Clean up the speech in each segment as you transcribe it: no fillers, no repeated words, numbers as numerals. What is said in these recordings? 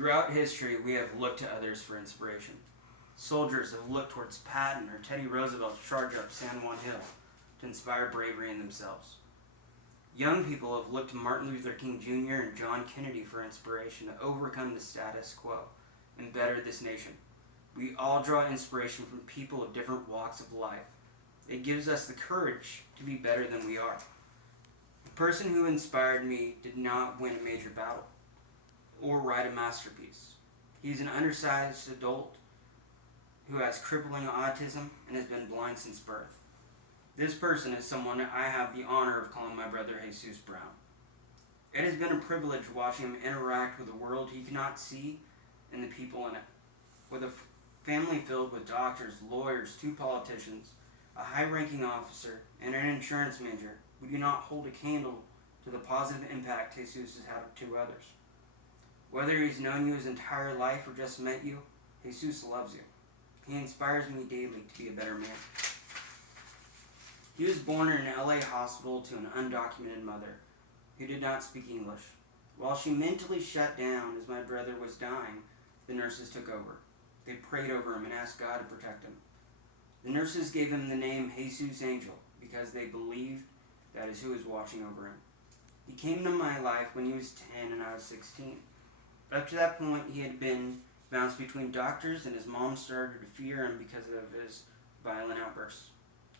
Throughout history, we have looked to others for inspiration. Soldiers have looked towards Patton or Teddy Roosevelt's charge up San Juan Hill to inspire bravery in themselves. Young people have looked to Martin Luther King Jr. and John Kennedy for inspiration to overcome the status quo and better this nation. We all draw inspiration from people of different walks of life. It gives us the courage to be better than we are. The person who inspired me did not win a major battle or write a masterpiece. He's an undersized adult who has crippling autism and has been blind since birth. This person is someone I have the honor of calling my brother Jesus Brown. It has been a privilege watching him interact with a world he cannot see and the people in it. With a family filled with doctors, lawyers, 2 politicians, a high-ranking officer, and an insurance major, we do not hold a candle to the positive impact Jesus has had to others. Whether he's known you his entire life or just met you, Jesus loves you. He inspires me daily to be a better man. He was born in an LA hospital to an undocumented mother who did not speak English. While she mentally shut down as my brother was dying, the nurses took over. They prayed over him and asked God to protect him. The nurses gave him the name Jesus Angel because they believed that is who was watching over him. He came to my life when he was 10 and I was 16. Up to that point, he had been bounced between doctors, and his mom started to fear him because of his violent outbursts.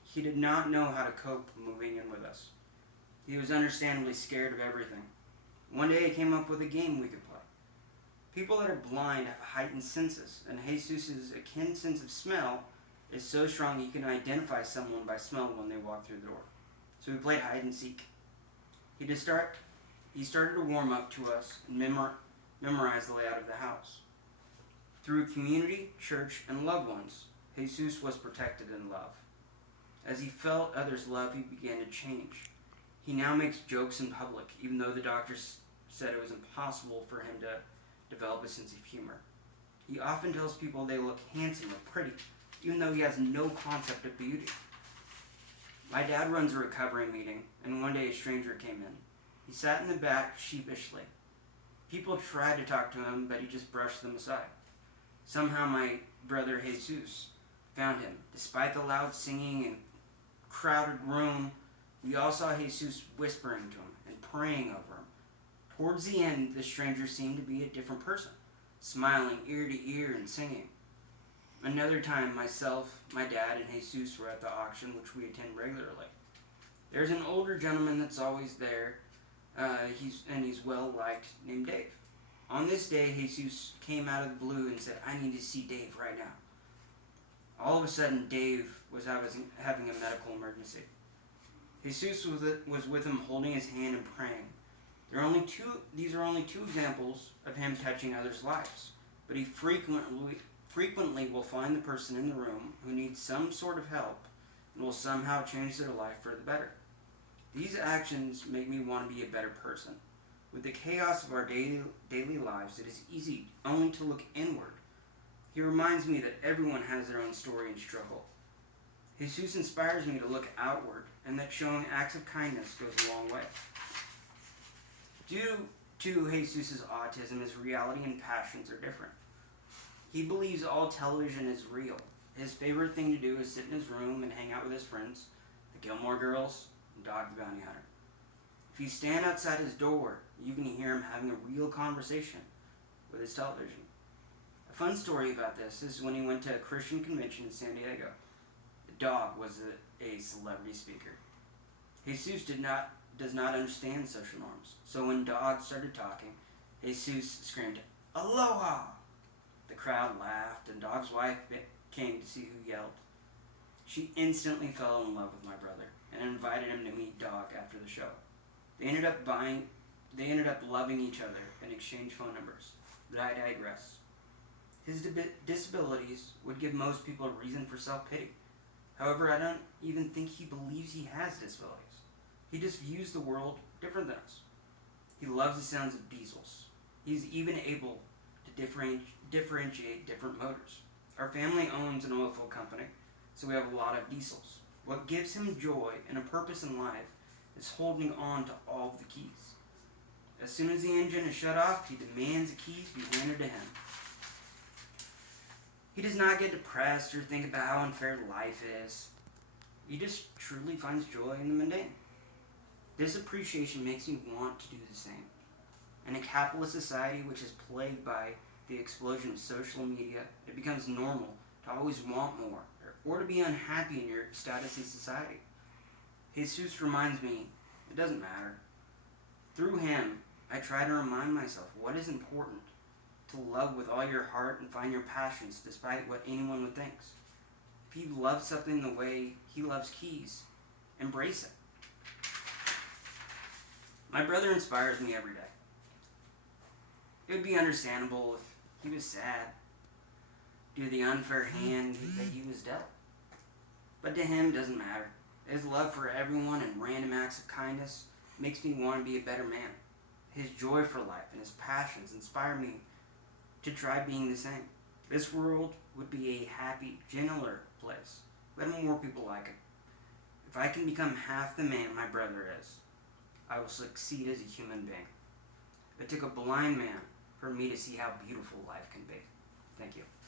He did not know how to cope moving in with us. He was understandably scared of everything. One day I came up with a game we could play. People that are blind have heightened senses, and Jesus' akin sense of smell is so strong he can identify someone by smell when they walk through the door. So we played hide and seek. He started to warm up to us and memorize the layout of the house. Through community, church, and loved ones, Jesus was protected and loved. As he felt others' love, he began to change. He now makes jokes in public, even though the doctors said it was impossible for him to develop a sense of humor. He often tells people they look handsome or pretty, even though he has no concept of beauty. My dad runs a recovery meeting, and one day a stranger came in. He sat in the back sheepishly. People tried to talk to him, but he just brushed them aside. Somehow my brother Jesus found him. Despite the loud singing and crowded room, we all saw Jesus whispering to him and praying over him. Towards the end, the stranger seemed to be a different person, smiling ear to ear and singing. Another time, myself, my dad, and Jesus were at the auction, which we attend regularly. There's an older gentleman that's always there, he's well-liked, named Dave. On this day, Jesus came out of the blue and said, "I need to see Dave right now." All of a sudden, Dave was having a medical emergency. Jesus was with him, holding his hand and praying. These are only two examples of him touching others' lives, but he frequently will find the person in the room who needs some sort of help and will somehow change their life for the better. These actions make me want to be a better person. With the chaos of our daily lives, it is easy only to look inward. He reminds me that everyone has their own story and struggle. Jesus inspires me to look outward, and that showing acts of kindness goes a long way. Due to Jesus' autism, his reality and passions are different. He believes all television is real. His favorite thing to do is sit in his room and hang out with his friends, the Gilmore Girls, and Dog the Bounty Hunter. If you stand outside his door, you can hear him having a real conversation with his television. A fun story about this is when he went to a Christian convention in San Diego. The dog was a celebrity speaker. Jesus does not understand social norms, so when Dog started talking, Jesus screamed, "Aloha!" The crowd laughed, and Dog's wife came to see who yelled. She instantly fell in love with my brother and invited him to meet Dog after the show. They ended up loving each other and exchanged phone numbers, but I digress. His disabilities would give most people a reason for self-pity. However, I don't even think he believes he has disabilities. He just views the world different than us. He loves the sounds of diesels. He's even able to differentiate different motors. Our family owns an oil field company, so we have a lot of diesels. What gives him joy and a purpose in life is holding on to all of the keys. As soon as the engine is shut off, he demands the keys be handed to him. He does not get depressed or think about how unfair life is. He just truly finds joy in the mundane. This appreciation makes me want to do the same. In a capitalist society which is plagued by the explosion of social media, it becomes normal to always want more or to be unhappy in your status in society. Jesus reminds me it doesn't matter. Through him, I try to remind myself what is important: to love with all your heart and find your passions despite what anyone would think. If you love something the way he loves keys, embrace it. My brother inspires me every day. It would be understandable if he was sad due to the unfair hand that he was dealt. But to him, it doesn't matter. His love for everyone and random acts of kindness makes me want to be a better man. His joy for life and his passions inspire me to try being the same. This world would be a happy, gentler place, but more people like it. If I can become half the man my brother is, I will succeed as a human being. It took a blind man for me to see how beautiful life can be. Thank you.